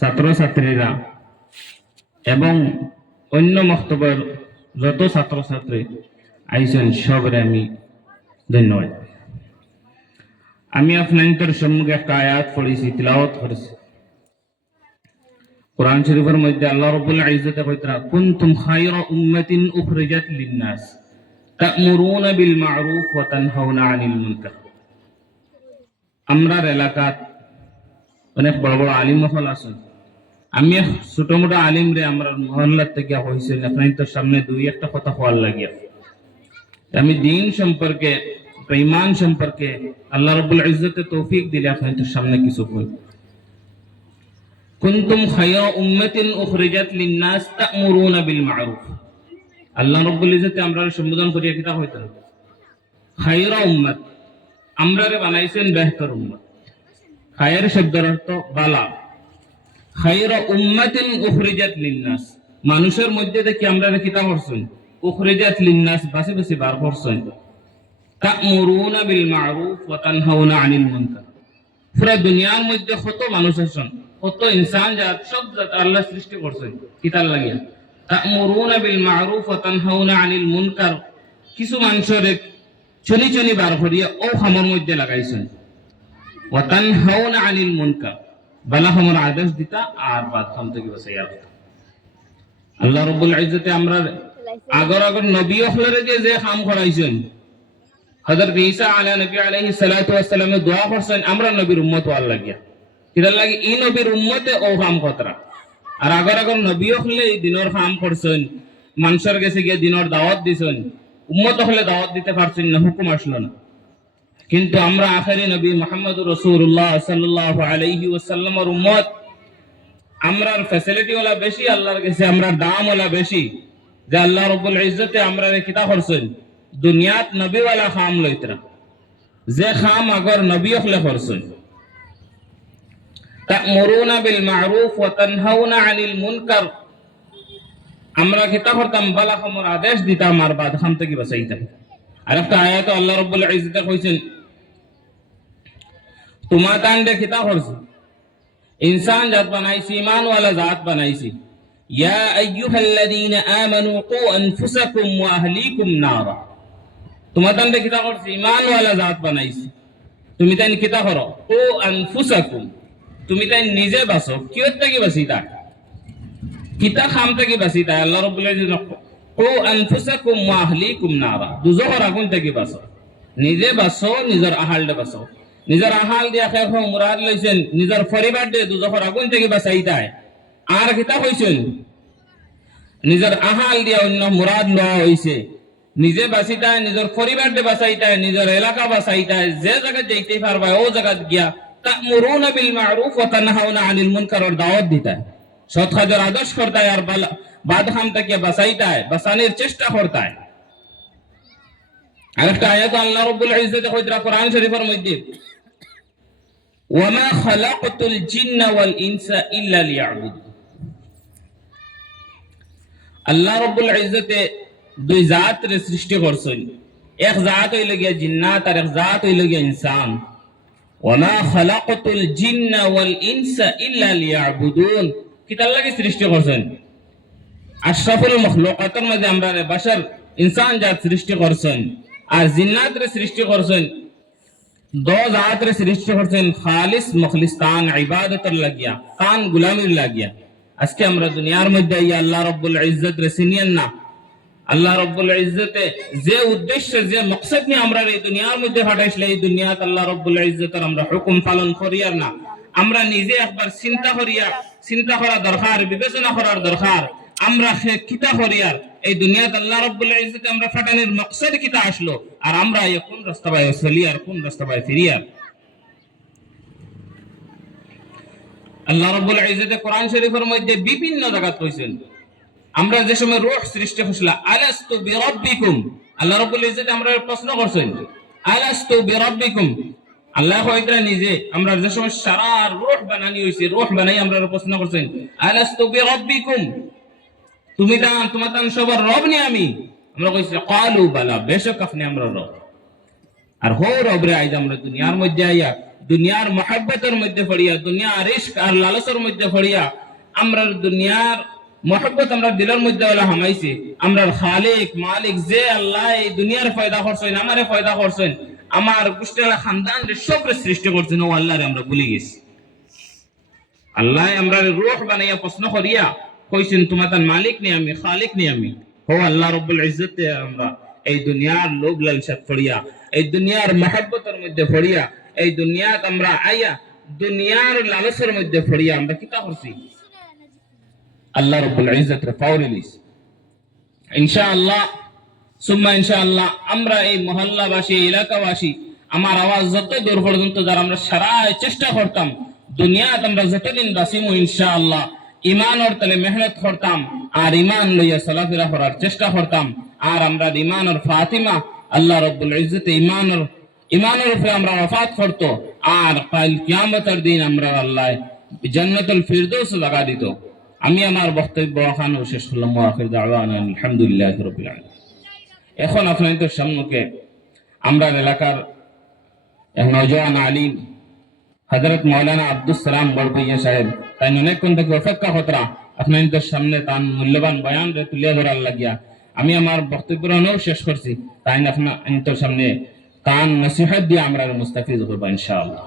ছাত্রছাত্রীরা এবং অন্য মক্তবের যত ছাত্রছাত্রী আইসেন সবরে আমি ধন্যবাদ। আমি আপনাদের সম্মুখে একটা আয়াত পড়েছি, তিলাওয়াত করেছি। কোরআন শরীফের মধ্যে আল্লাহ রাব্বুল ইজ্জতে কইতরা কুনতুম খায়রা উম্মাতিন উখরিজাত লিন-নাস তা'মুরুনা বিল মা'রুফ ওয়া তানহাউনা আনিল মুনকার। আমরার এলাকাত অনেক বড় বড় আলিম মহল আছেন। আমি ছোট মোটো আলিম রে আমরা মহল্লার থেকে হইছে আপনাদের সামনে দুই একটা কথা হওয়ার লাগিয়া আমি দিন সম্পর্কে ঈমান সম্পর্কে আল্লাহ রাব্বুল ইজ্জতে তৌফিক দিলে আপনাদের সামনে কিছু কই। কুনতুম খায়রা উম্মাতিন উখরিজাত লিন-নাস তা'মুরুনা বিল মা'রুফ। আল্লাহ রাব্বুল ইজ্জতে আমরা সম্বোধন করিয়া কিতা হইতো খায়রা উম্মত, আমরারে বানাইছেন বেহতর উম্মত। খায়ের শব্দের অর্থ বালা। খায়রা উম্মাতিন উখরিজাত লিন-নাস, মানুষের মধ্যে থেকে আমরারে কিতা করছেন উখরিজাত লিন-নাস, বাসি বাসি বার করছেন। তা'মুরুনা বিল মা'রুফ ওয়া তানহাউনা আনিল মুনকার। পুরা দুনিয়ার মধ্যে কত মানুষ আছেন, কত ইনসান জাত, সব জাত আল্লাহ সৃষ্টি করছেন কিতার লাগিয়া। তা'মুরুনা বিল মা'রুফ ওয়া তানহাউনা আনিল মুনকার, কিছু মানুষের চলি চলি বার করিয়া ও খামর মধ্যে লাগাইছেন। ওয়া তানহাউনা আনিল মুনকার, বালা খামর আদেশ দিতা আর বাদ খাম থেকে বাঁচাইয়া রাখতা। আল্লাহ রাব্বুল ইজ্জতে আমরা আগর আগর নবী হলরে যে কাম করাইছেন, হযরত ঈসা আলাইহিস সালাতু ওয়াস সালাম দোয়া করছেন আমরা নবীর উম্মত হওয়ার লাগিয়া, কিদার লাগি এই নবীর উম্মতে ও কাম কতরা। আর আগর আগর নবী হলে এই দিনের কাম করছেন, মানুষের কাছে গিয়ে দিনের দাওয়াত দিছেন, উম্মত হলে দাওয়াত দিতে পারছেন না, হুকুম আসলো না। কিন্তু আমরা আখেরি নবী মুহাম্মদুর রাসূলুল্লাহ সাল্লাল্লাহু আলাইহি ওয়াসাল্লামের উম্মত, আমরার ফ্যাসিলিটি ওলা বেশি, আল্লাহর কাছে আমরার দাম ওলা বেশি, যে আল্লাহ রাব্বুল ইজ্জতে আমরারে কিতা করছেন দুনিয়াত নবী ওয়ালা খাম লইতরা, যে খাম আগর নবী হলে করছেন। তা'মুরুনা বিল মা'রুফ ওয়া তানহাউনা আনিল মুনকার, আমরা কিতা করতাম বালা খামর আদেশ দিতাম আর বাদ খাম থেকে বাঁচাইতাম। আরেকটা আয়াত আল্লাহ রাব্বুল ইজ্জতে কইছেন তোমার কাণ্ডে কিতা করছে ইনসান জাত বানাইছি, ঈমান ওয়ালা জাত বানাইছি। ইয়া আইয়ুহাল্লাযীনা আমানু কু আনফুসাকুম ওয়া আহলিকুম নারা, তোমার কাণ্ডে কিতা করছে ঈমান ওয়ালা জাত বানাইছি। তুমি তাই কিতা করো কু আনফুসাকুম, তুমি তাই নিজে বাঁচো। কিয়ত থেকে বাঁচিতা, কিতা খাম থেকে বাঁচিতা। আল্লাহ রাব্বুল ইজ্জত কু আনফুসাকুম ওয়া আহলিকুম নারা, দুজখের আগুন থেকে বাঁচো, নিজে বাঁচো, নিজের আহালটা বাঁচো। নিজের আহাল দিয়া খেয়ে মুরাদ লইছেন নিজের পরিবার দিয়ে দুজখের আগুন থেকে বাঁচাইতায়। আর কিতা কইছেন নিজের আহাল দিয়া অন্য মুরাদ লওয়া হইছে, নিজে বাঁচিতায়, নিজের পরিবার দিয়ে বাঁচাইতায়, নিজের এলাকা বাঁচাইতায়। যে জায়গা যাইতে পারবা ও জায়গা গিয়া তা'মুরুনা বিল মা'রুফ ওয়া তানহাউনা আনিল মুনকারের দাওয়াত দিতায়, সৎ কাজের আদেশ করতায় আর বাদ খাম থেকে বাঁচাইতায়, বাঁচানোর চেষ্টা করতায়। আরেকটা আয়াত আল্লাহ রাব্বুল ইজ্জতে কইতরা কোরআন শরীফের মধ্যে ওয়ামা খালাকতুল জিন্না ওয়াল ইনসা ইল্লা লিয়াবুদুন। আল্লাহ রাব্বুল ইজ্জতে দুই জাতের সৃষ্টি করছেন, এক জাত হইল গিয়া জিন্নাত আর এক জাত হইল গিয়া ইনসান। ওয়ামা খালাকতুল জিন্না ওয়াল ইনসা ইল্লা লিয়াবুদুন, কিতার লাগি সৃষ্টি করছেন আশরাফুল মাখলুকাতের মধ্যে আমরা বাশার ইনসান জাত সৃষ্টি করছেন আর জিন্নাতের সৃষ্টি করছেন। দো জাতের সৃষ্টি করছেন খালিস মুখলিস্তান ইবাদতের লাগিয়া, কান গুলামির লাগিয়া। আজকে আমরা দুনিয়ার মধ্যে আল্লাহ রাব্বুল ইজ্জত রে চিনিয়েন না। আল্লাহ রাব্বুল ইজ্জতে যে উদ্দেশ্য যে মকসদ নিয়ে আমরা এই দুনিয়ার মধ্যে পাঠাইছিল, এই দুনিয়াত আল্লাহ রাব্বুল ইজ্জতের আমরা হুকুম পালন করিয়ার না, আমরা নিজে একবার চিন্তা করা দরকার, বিবেচনা করার দরকার। আমরা কিতা করিয়ার এই দুনিয়াত আল্লাহ রাব্বুল ইজ্জতে আমরা ফাটানোর মকসদ কিতা আসলো, আর আমরা কোন রাস্তা বাই চলি আর কোন রাস্তা বাই ফিরিয়ার। আল্লাহ রাব্বুল ইজ্জতে কোরআন শরীফের মধ্যে বিভিন্ন জায়গা কইছেন আমরা যে সময় রূহ সৃষ্টি হইছিল আলাস্তু বিরাব্বিকুম, আল্লাহ রাব্বুল ইজ্জতে আমরা প্রশ্ন করছেন আলাস্তু বিরাব্বিকুম। আল্লাহ কইতরা নিজে আমরা যে সময় সারা রূহ বানানি হইছে, রূহ বানাই আমরা প্রশ্ন করছেন আলাস্তু বিরাব্বিকুম, তুমি তোমার সবার রব নি আমি? আমরা কইছি ক্বালু বালা, বেশক আপনি আমরা রব। আর হো রব রে আইজ আমরা দুনিয়ার মধ্যে আইয়া দুনিয়ার মহব্বতের মধ্যে পড়িয়া, দুনিয়ার ইশক আর লালসের মধ্যে পড়িয়া আমরা দুনিয়ার মহব্বত আমরা দিলের মধ্যে হলে হামাইছি, আমরা খালিক মালিক যে আল্লাহ এই দুনিয়ার ফায়দা করছেন, আমারে ফায়দা করছেন, আমার গোষ্ঠীর খানদান সব সৃষ্টি করছেন, ও আল্লাহরে আমরা ভুলে গেছি। আল্লাহ আমরা রূহ বানাইয়া প্রশ্ন করিয়া কইছেন তোমাদের মালিক নেই আমি, খালিক নেই আমি। ও আল্লাহ রব্বুল ইজ্জত আমরা এই দুনিয়ার লোভ লালসাত পড়িয়া, এই দুনিয়ার মহব্বতের মধ্যে পড়িয়া, এই দুনিয়াত আমরা আইয়া দুনিয়ার লালসের মধ্যে পড়িয়া আমরা কিতা করছি? আল্লাহ রব্বুল ইজ্জত রে পাওয়ারিলিস। ইনশাআল্লাহ সুম্মা ইনশাআল্লাহ আমরা এই মহল্লাবাসী, এলাকাবাসী, আমার আওয়াজ যত দূর পর্যন্ত যারা আমরা সারা চেষ্টা করতাম দুনিয়াত আমরা যতদিন বাঁচিমু ইনশাআল্লাহ ইমানের তলে মেহনত করতাম আর ইমান লইয়া চলাফেরা করার চেষ্টা করতাম, আর আমরা ইমানের ফাতিমা আল্লাহ রব্বুল ইজ্জত ইমানের উপরে আমরা ওয়াফাত করতো, আর কাল কিয়ামতের দিন আমরা আল্লাহ জান্নাতুল ফিরদৌস লাগা দিত। আমি আমার বক্তব্য এখানে শেষ করলাম। আখির দাওয়ানা আলহামদুলিল্লাহি রাব্বিল আলামিন। এখন আপনাদের সামনে আমরা এলাকার এক নওজোয়ান আলিম হযরত মাওলানা আব্দুস সালাম বড়ভূঁইয়া সাহেব তাই অনেকক্ষণ থেকে অপেক্ষা করতরা আপনাদের সামনে তার মূল্যবান বয়ান তুলে ধরার লাগিয়া আমি আমার বক্তব্য শেষ করছি। তাই আপনাদের সামনে তার নসিহত দিয়ে আমরা মুস্তাফিজ হব ইনশাআল্লাহ।